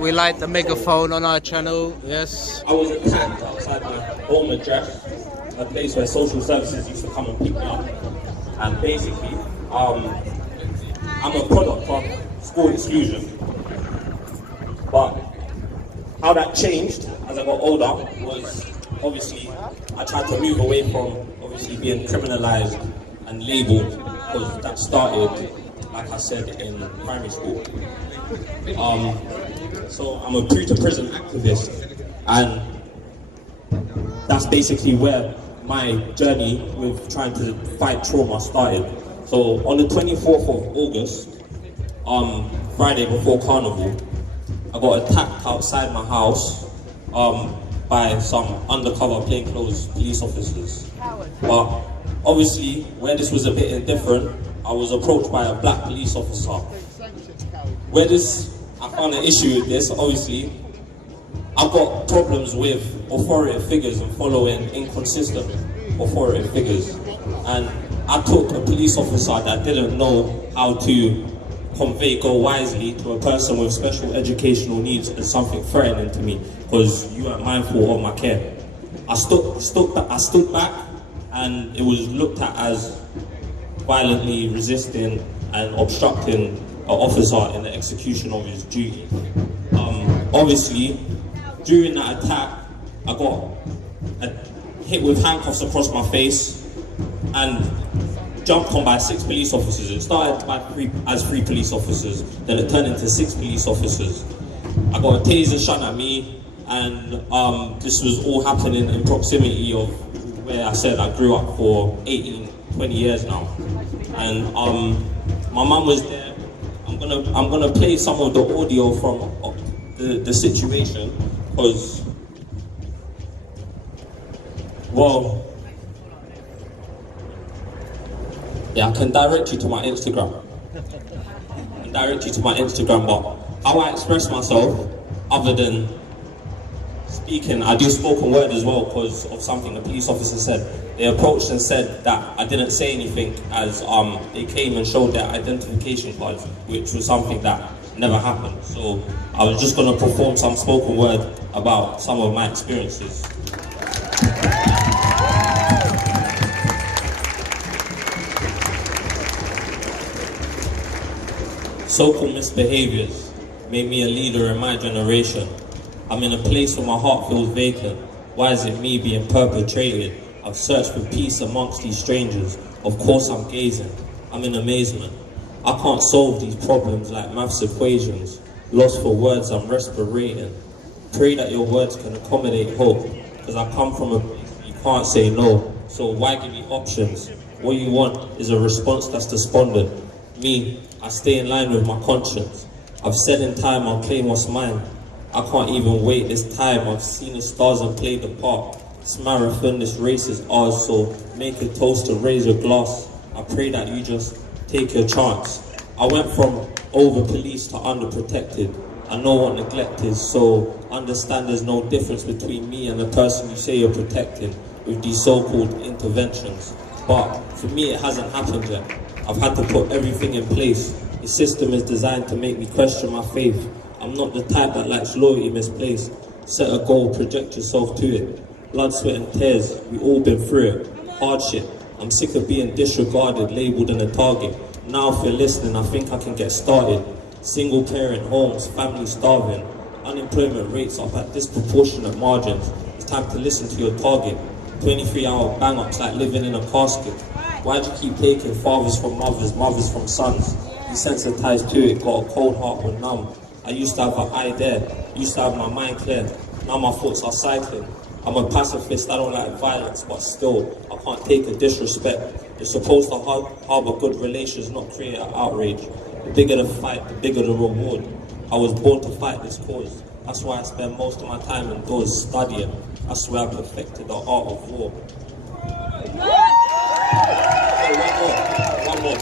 We like the megaphone on our channel, yes. I was attacked outside my home address, a place where social services used to come and pick me up. And basically, I'm a product of school exclusion. But how that changed as I got older was obviously I tried to move away from obviously being criminalized and labeled, because that started, like I said, in primary school. So I'm a pre-to-prison activist, and that's basically where my journey with trying to fight trauma started. So on the 24th of August, Friday before Carnival, I got attacked outside my house by some undercover plainclothes police officers. But obviously, where this was a bit indifferent, I was approached by a black police officer. I found an issue with this, obviously, I've got problems with authoritative figures and following inconsistent authoritative figures. And I took a police officer that didn't know how to convey go wisely to a person with special educational needs as something threatening to me, because you weren't mindful of my care. I stood back, and it was looked at as violently resisting and obstructing an officer in the execution of his duty. Obviously, during that attack, I got hit with handcuffs across my face and jumped on by 6 police officers. It started as 3 police officers, then it turned into 6 police officers. I got a taser shot at me, and this was all happening in proximity of where I said I grew up for 18, 20 years now. And my mum was there. I'm gonna play some of the audio from the situation, because, well, yeah, I can direct you to my Instagram. But how I express myself, other than speaking, I do spoken word as well because of something the police officer said. They approached and said that I didn't say anything as they came and showed their identification cards, which was something that never happened. So I was just going to perform some spoken word about some of my experiences. So-called misbehaviors made me a leader in my generation. I'm in a place where my heart feels vacant. Why is it me being perpetrated? I've searched for peace amongst these strangers. Of course I'm gazing. I'm in amazement. I can't solve these problems like maths equations. Lost for words, I'm respirating. Pray that your words can accommodate hope, because I come from a place you can't say no. So why give me options? What you want is a response that's despondent. Me, I stay in line with my conscience. I've said in time I'll claim what's mine. I can't even wait this time. I've seen the stars and played the part. This marathon, this race is ours, so make a toast and raise a glass. I pray that you just take your chance. I went from over-policed to under-protected. I know what neglect is, so understand there's no difference between me and the person you say you're protecting with these so-called interventions. But for me, it hasn't happened yet. I've had to put everything in place. The system is designed to make me question my faith. I'm not the type that likes loyalty misplaced. Set a goal, project yourself to it. Blood, sweat and tears, we all been through it. Hardship, I'm sick of being disregarded, labelled and a target. Now if you're listening, I think I can get started. Single parent homes, families starving. Unemployment rates up at disproportionate margins. It's time to listen to your target. 23-hour bang-ups like living in a casket. Why'd you keep taking fathers from mothers, mothers from sons? Desensitized to it, got a cold heart when numb. I used to have an eye there, used to have my mind clear. Now my thoughts are cycling. I'm a pacifist, I don't like violence, but still, I can't take a disrespect. You're supposed to harbour good relations, not create an outrage. The bigger the fight, the bigger the reward. I was born to fight this cause. That's why I spend most of my time indoors studying. That's where I perfected the art of war. One more.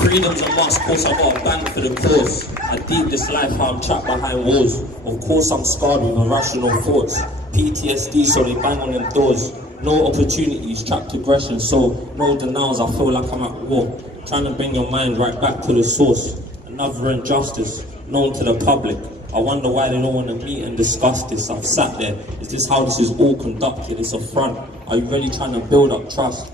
Freedom's a must, course I got a bang for the cause. I deep this life, how I'm trapped behind walls. Of course I'm scarred with irrational thoughts. PTSD, so they bang on them doors. No opportunities, trapped aggression, so no denials, I feel like I'm at war. Trying to bring your mind right back to the source. And another injustice known to the public. I wonder why they don't want to meet and discuss this. I've sat there. Is this how this is all conducted? It's a front. Are you really trying to build up trust?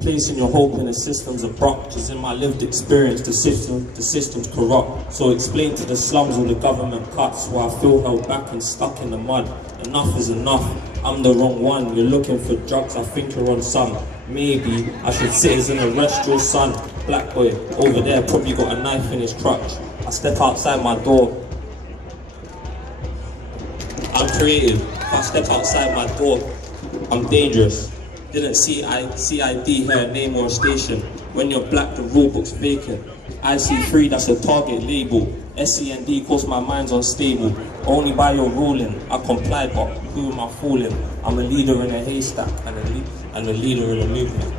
Placing your hope in the system's abrupt, because in my lived experience, the system's corrupt. So explain to the slums where the government cuts, where I feel held back and stuck in the mud. Enough is enough. I'm the wrong one. You're looking for drugs. I think you're on some. Maybe I should sit as an arrest your son. Black boy over there probably got a knife in his crutch. I step outside my door. I'm creative. If I step outside my door, I'm dangerous. Didn't see CID here, a name or a station. When you're black, the rule book's vacant. IC3, that's a target label. SCND, cause my mind's unstable. Only by your ruling, I complied, but who am I fooling? I'm a leader in a haystack and a leader in a movement.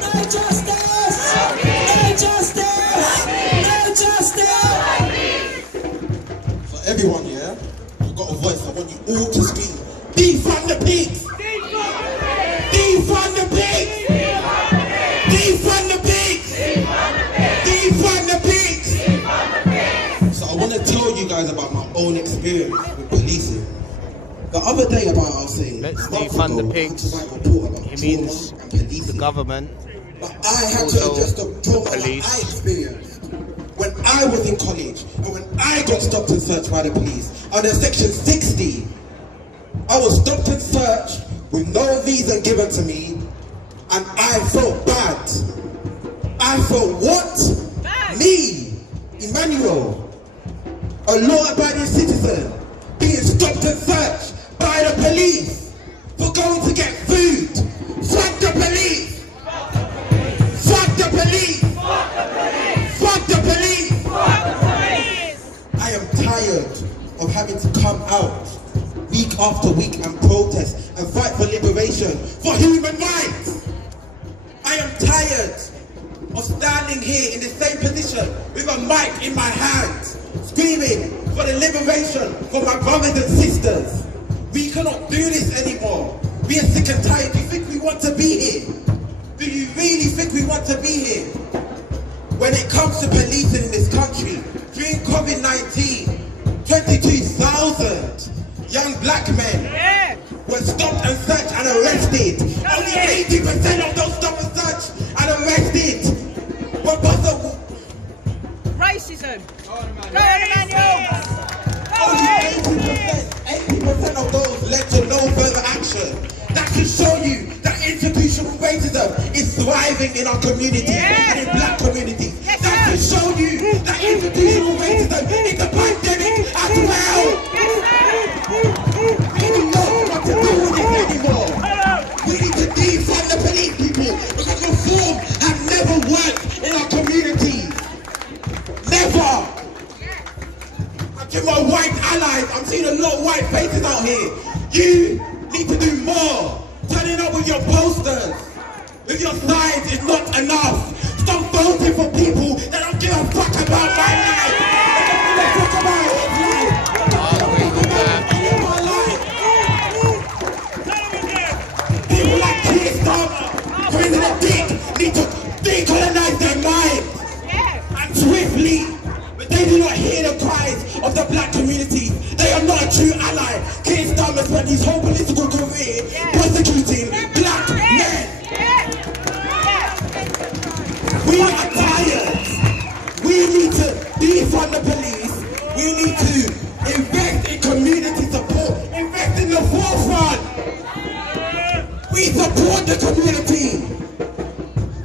No justice! No justice! No justice! For everyone here, you've got a voice. I want you all to scream. Defund the pigs! Defund the pigs! Defund the pigs! Defund the pigs! So I want to tell you guys about my own experience with policing. The other day, about I was saying, Let's defund the pigs. He means the government. But I had to address the trauma that I experienced when I was in college and when I got stopped and searched by the police under Section 60. I was stopped and searched with no reason given to me, and I felt bad. I felt what? Bad. Me, Emmanuel, a law-abiding citizen, being stopped and searched by the police for going to get food. Fuck the police! Fuck the police! Fuck the police! I am tired of having to come out week after week and protest and fight for liberation, for human rights. I am tired of standing here in the same position with a mic in my hand, screaming for the liberation for my brothers and sisters. We cannot do this anymore. We are sick and tired. Do you think we want to be here? Do you really think we want to be here? When it comes to policing in this country, during COVID-19, 22,000 young black men were stopped and searched and arrested. Only 80% of those stopped and searched and arrested were because of Racism! Go on, Emmanuel! only 80% of those led to no further action. That should show you that institutional racism is thriving in our community and in black communities. That should show you that institutional racism is a pandemic as well. We do not want to do this anymore. We need to defund the police, people, because reform has never worked in our communities. Never. To my white allies, I'm seeing a lot of white faces out here. You need to do more. Turning up with your posters, with your signs is not enough. Stop voting for people that don't give a fuck about my life. They don't give a fuck about his life. They don't give a fuck about any of my life. People like Keir Starmer, President Dick, need to decolonize their minds. And swiftly. They do not hear the cries of the black community. They are not a true ally. Keir Starmer spent his whole political career persecuting black men. We are tired. We need to defund the police. We need to invest in community support. Invest in the forefront. We support the community.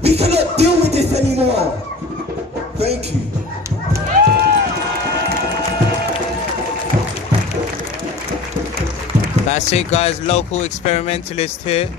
We cannot deal with this anymore. Thank you. That's it, guys. Local experimentalist here.